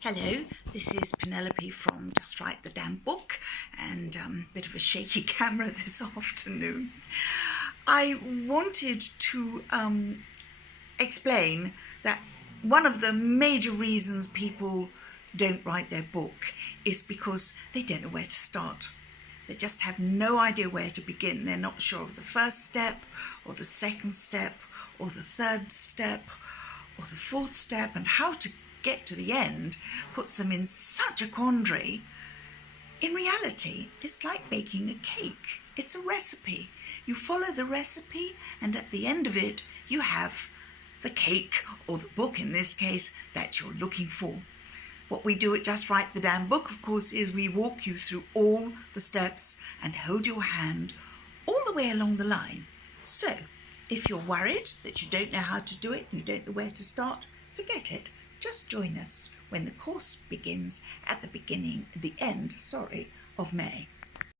Hello, this is Penelope from Just Write the Damn Book, and a bit of a shaky camera this afternoon. I wanted to explain that one of the major reasons people don't write their book is because they don't know where to start. They just have no idea where to begin. They're not sure of the first step, or the second step, or the third step, or the fourth step, and how to get to the end puts them in such a quandary. In reality, it's like baking a cake. It's a recipe. You follow the recipe, and at the end of it, you have the cake, or the book in this case, that you're looking for. What we do at Just Write the Damn Book, of course, is we walk you through all the steps and hold your hand all the way along the line. So, if you're worried that you don't know how to do it, you don't know where to start, forget it. Just join us when the course begins at the end of May.